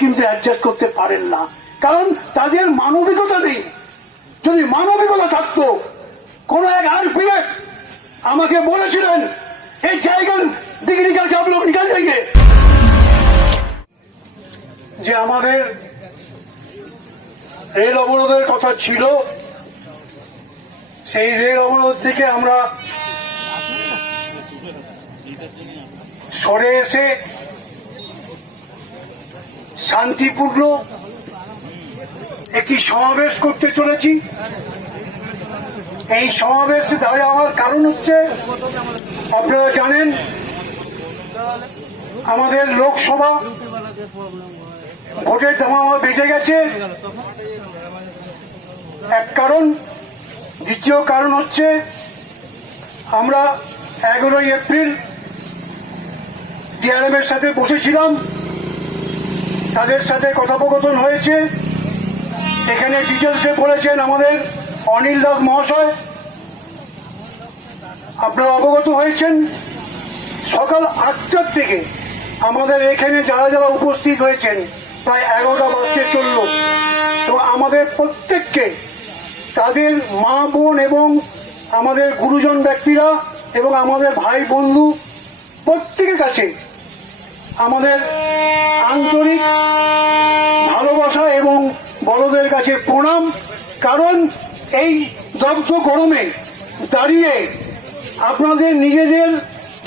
কিন্তু অ্যাডজাস্ট করতে পারেন না। কারণ তাদের মানবিকতা নেই। যদি মানবিকতা থাকতো, কোন এক আর আমাকে বলেছিলেন, এই জায়গা দিকে নিকাল কে আপলোক নিকাল যাইয়ে যে আমাদের রেল অবরোধের কথা ছিল, সেই রেল অবরোধ থেকে আমরা সরে এসে শান্তিপূর্ণ একটি সমাবেশ করতে চলেছি। এই সমাবেশ দাঁড়িয়ে আমার কারণ হচ্ছে, আপনারা জানেন, আমাদের লোকসভা ভোটের দামামা বেঁচে গেছে। এক কারণ, দ্বিতীয় কারণ হচ্ছে, আমরা এগারোই এপ্রিল ডিআরএম এর সাথে বসেছিলাম। তাদের সাথে কথোপকথন হয়েছে। এখানে ডিটেলসে বলেছেন আমাদের অনিল দাস মহাশয়। আপনারা অবগত হয়েছেন। সকাল আটটার থেকে আমাদের এখানে যারা যারা উপস্থিত হয়েছেন, প্রায় এগারোটা বাজতে চলল। তো আমাদের প্রত্যেককে, তাদের মা বোন এবং আমাদের গুরুজন ব্যক্তিরা এবং আমাদের ভাই বন্ধু প্রত্যেকের কাছে আমাদের আন্তরিক ভালোবাসা এবং বড়দের কাছে প্রণাম। কারণ এই দগ্ধ গরমে দাঁড়িয়ে আপনাদের নিজেদের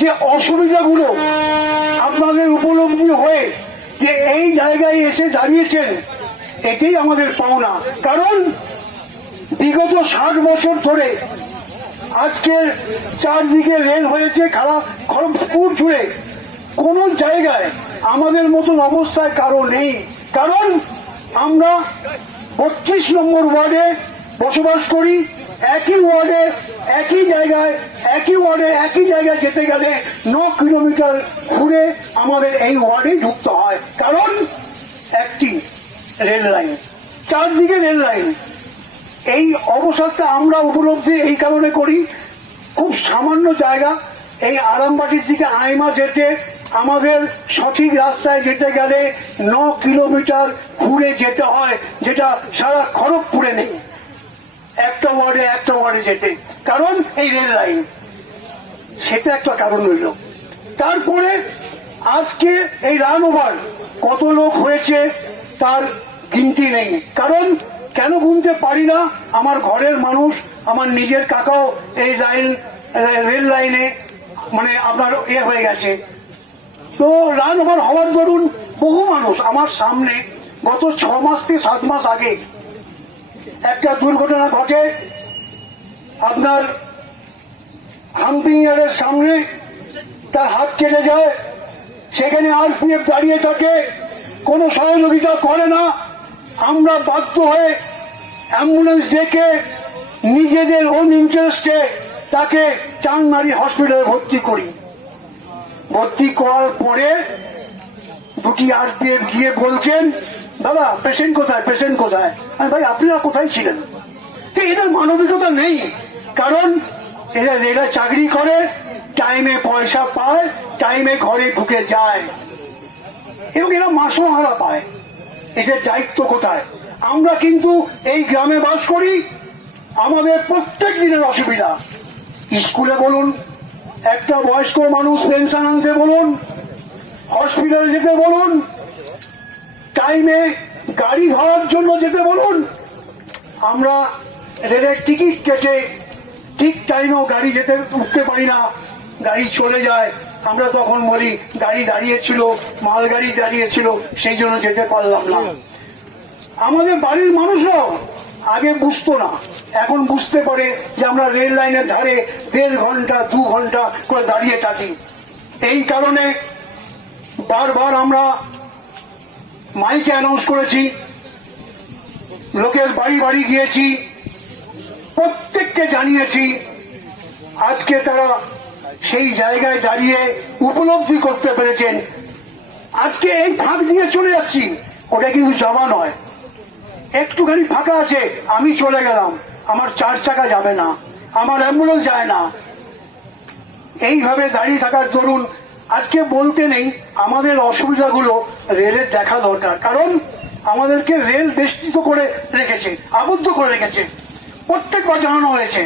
যে অসুবিধাগুলো আপনাদের উপলব্ধি হয়ে যে এই জায়গায় এসে দাঁড়িয়েছেন, এটাই আমাদের পাওনা। কারণ বিগত ষাট বছর ধরে আজকের চারদিকে রেল হয়েছে, খারাপ খড়গপুর জুড়ে কোন জায়গায় আমাদের মতন অবস্থায় কারও নেই। কারণ আমরা বত্রিশ নম্বর ওয়ার্ডে বসবাস করি, একই ওয়ার্ডে, একই জায়গায়, একই ওয়ার্ডে, একই জায়গায় যেতে গেলে ন কিলোমিটার ঘুরে আমাদের এই ওয়ার্ডে ঢুকতে হয়। কারণ একটি রেল লাইন, চারদিকে রেল লাইন। এই অবসরটা আমরা উপলব্ধি এই কারণে করি। খুব সামান্য জায়গা, এই আরামবাটির দিকে আইমা যেতে আমাদের সঠিক রাস্তায় যেতে গেলে ন কিলোমিটার ঘুরে যেতে হয়, যেটা সারা খড়গপুরে নেই। একটা ওয়ার্ডে একটা ওয়ার্ডে যেতে। কারণ এই রেল লাইন। সেটা একটা কারণ রইল তারপরে আজকে এই রান ওভার কত লোক হয়েছে তার গিনতি নেই। কারণ কেন গুনতে পারি না? আমার ঘরের মানুষ, আমার নিজের কাকাও এই লাইন, রেল লাইনে মানে আপনার এ হয়ে গেছে। তো রান ওভার হওয়ার দরুন বহু মানুষ আমার সামনে গত ছ মাস থেকে সাত মাস আগে একটা দুর্ঘটনা ঘটে। আপনার হাম্পিং ইয়ারের সামনে তার হাত কেটে যায়। সেখানে আর আরপিএফ দাঁড়িয়ে থাকে। কোনো সহযোগিতা করে না। আমরা বাধ্য হয়ে অ্যাম্বুলেন্স ডেকে নিজেদের ওন ইন্টারেস্টে তাকে চাংমারি হসপিটালে ভর্তি করি। ভর্তি করার পরে দুটি আরপিএফ গিয়ে বলছেন দাদা পেশেন্ট কোথায়? পেশেন্ট কোথায়? আরে ভাই, আপনারা কোথায় ছিলেন? তো এদের মানবিকতা নেই, কারণ এরা এরা চাকরি করে টাইমে পয়সা পায় টাইমে ঘরে ঢুকে যায়। এবং এরা মাসও হারা পায়, এদের দায়িত্ব কোথায়? আমরা কিন্তু এই গ্রামে বাস করি, আমাদের প্রত্যেক দিনের অসুবিধা। স্কুলে বলুন একটা বয়স্ক মানুষ পেনশন আনতে বলুন, হসপিটালে যেতে বলুন, টাইমে গাড়ি ধরার জন্য যেতে বলুন, আমরা রেলের টিকিট কেটে ঠিক টাইমেও গাড়ি যেতে উঠতে পারি না, গাড়ি চলে যায়। আমরা তখন বলি, গাড়ি দাঁড়িয়েছিল, মালগাড়ি দাঁড়িয়েছিল, সেই জন্য যেতে পারলাম না। আমাদের বাড়ির মানুষরাও আগে বুঝতো না। এখন বুঝতে পারে যে আমরা রেল লাইনের ধারে দেড় ঘণ্টা, দু ঘণ্টা করে দাঁড়িয়ে থাকি। এই কারণে বারবার আমরা মাইকে অ্যানাউন্স করেছি, লোকের বাড়ি বাড়ি গিয়েছি, প্রত্যেককে জানিয়েছি, আজকে তারা সেই জায়গায় দাঁড়িয়ে উপলব্ধি করতে পেরেছেন। আজকে এই ফাঁক দিয়ে চলে যাচ্ছি। ওটা কিন্তু জমা নয়। একটুখানি ফাঁকা আছে, আমি চলে গেলাম। আমার চার চাকা যাবে না, আমার অ্যাম্বুলেন্স যায় না। এইভাবে দাঁড়িয়ে থাকার দরুন আজকে বলতে নেই, আমাদের অসুবিধাগুলো রেলের দেখা দরকার। কারণ আমাদেরকে রেল বেষ্টিত করে রেখেছে, আবদ্ধ করে রেখেছে। প্রত্যেকবার জানানো হয়েছে,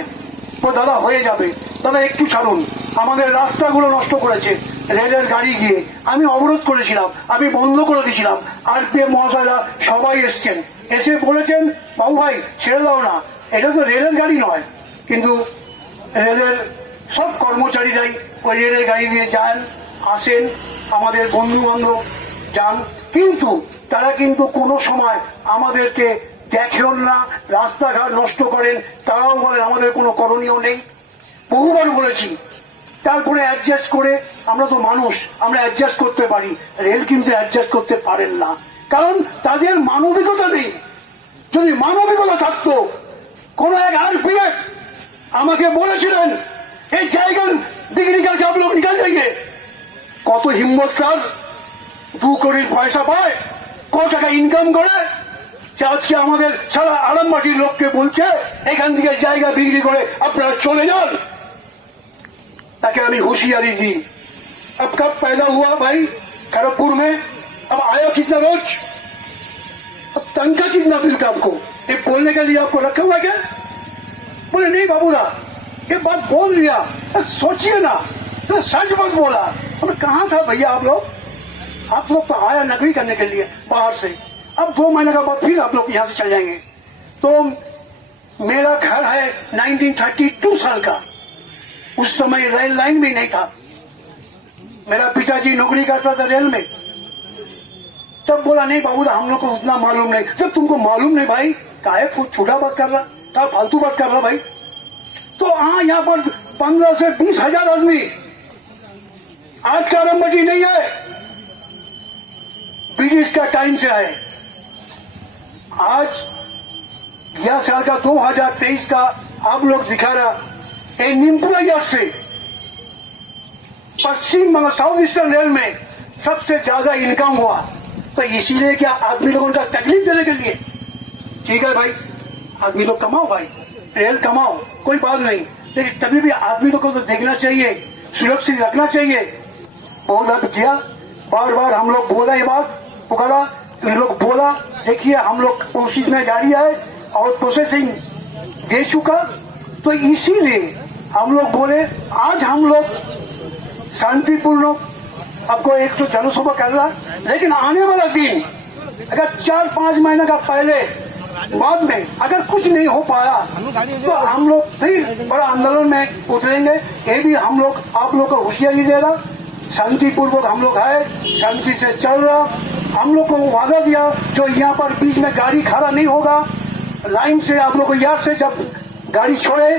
ও দাদা হয়ে যাবে। দাদা, একটু ছাড়ুন, আমাদের রাস্তাগুলো নষ্ট করেছে, রেলের গাড়ি গিয়ে। আমি অবরোধ করেছিলাম, আমি বন্ধ করে দিয়েছিলাম। আর পি এম মহাশয়রা সবাই এসছেন। এসে বলেছেন, বাবু ভাই, ছেড়ে দাও না। এটা তো রেলের গাড়ি নয়। কিন্তু রেলের সব কর্মচারীরাই ওই রেলের গাড়ি দিয়ে যান, আসেন, আমাদের বন্ধু বান্ধব যান। কিন্তু তারা কিন্তু কোনো সময় আমাদেরকে দেখেও না, রাস্তাঘাট নষ্ট করেন, তারাও বলেন আমাদের কোনো করণীয় নেই। বহুবার বলেছি, তারপরে অ্যাডজাস্ট করে আমরা তো মানুষ, আমরা অ্যাডজাস্ট করতে পারি। রেল কিন্তু অ্যাডজাস্ট করতে পারেন না। কারণ তাদের মানবিকতা নেই যদি মানবিকতা থাকতো কোন এক আর আমাকে বলেছিলেন এই জায়গা দিকে নিকাল কে লোক নিকাল যাইয়ে কত হিম্মত তার দু কোটির পয়সা পায় কত টাকা ইনকাম করে সে আজকে আমাদের সারা আরামবাটির লোককে বলছে এখান থেকে জায়গা বিক্রি করে আপনারা চলে যান ताकि अभी होशियारी जी अब कब पैदा हुआ भाई खड़गपुर में अब आया कितना रोज तनखा कितना मिलता आपको ये बोलने के लिए आपको रखा हुआ क्या? बोले, नहीं बाबूरा ये बात बोल दिया। सोचिए ना तो सच बात बोला। अब कहाँ था भैया आप लोग? आप लोग तो आया नगरी करने के लिए, बाहर से। अब दो महीने के बाद फिर आप लोग यहाँ से चल जाएँगे। तो मेरा घर है 1932 साल का। उस समय रेल लाइन भी नहीं था। मेरा पिताजी नौकरी करता था रेल में। तब बोला, नहीं बाबू, हम लोग को उतना मालूम नहीं। जब तुमको मालूम नहीं भाई काहे कुछ छोटा बात कर रहा, का फालतू बात कर रहा भाई? तो हाँ यहाँ पर पंद्रह से बीस हज़ार आदमी। आज का आरम्भजी नहीं है ब्रिटिश का टाइम से आए। आज यह साल का 2023 का आप लोग दिखा रहा, ए निम्पुरा से। Paschim Bengal, south eastern rail में सबसे ज़्यादा इनकम हुआ। तो इसीलिए क्या आदमी लोगों का तकलीफ़ देने के लिए। ठीक है भाई? आदमी लोग कमाओ भाई। रेल कमाओ, कोई बात नहीं। लेकिन तभी भी आदमी लोग को तो देखना चाहिए, सुरक्षित रखना चाहिए। बहुत अब किया बार बार हम लोग बोला ये बात, पुकारा इन लोग बोला, देखिए हम लोग कोशिश में जारी है और प्रोसेसिंग दे चुका। तो इसीलिए हम लोग बोले, आज हम लोग शांतिपूर्ण आपको एक तो जनसभा कर रहा लेकिन आने वाला दिन, अगर चार पाँच महीने का पहले, बाद में अगर कुछ नहीं हो पाया तो हम लोग फिर बड़ा आंदोलन में उतरेंगे। ये भी हम लोग, आप लोग को होशियारी दे रहा शांतिपूर्वक हम लोग है शांति से चल रहा। हम लोग को वादा दिया, जो यहाँ पर बीच में गाड़ी खड़ा नहीं होगा, लाइन से आप लोग को याद से जब गाड़ी छोड़े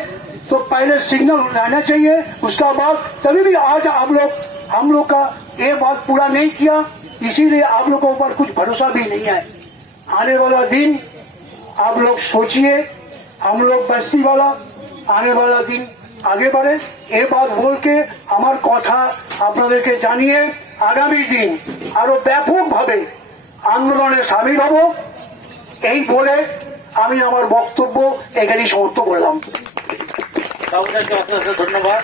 तो पहले सिग्नल रहना चाहिए, उसका बाद तभी भी आज आप लोग हम लोग का ये बात पूरा नहीं किया इसीलिए आप लोग के ऊपर कुछ भरोसा भी नहीं है आने वाला दिन आप लोग सोचिए हम लोग बस्ती वाला आने वाला दिन আগে বাড়ে এ বাদ বলকে আমার কথা আপনাদেরকে জানিয়ে আগামী দিন আরো ব্যাপকভাবে আন্দোলনে সামিল হব এই বলে আমি আমার বক্তব্য এখানেই সমাপ্ত করলাম বাবু সাহেবকে অশেষ অশেষ ধন্যবাদ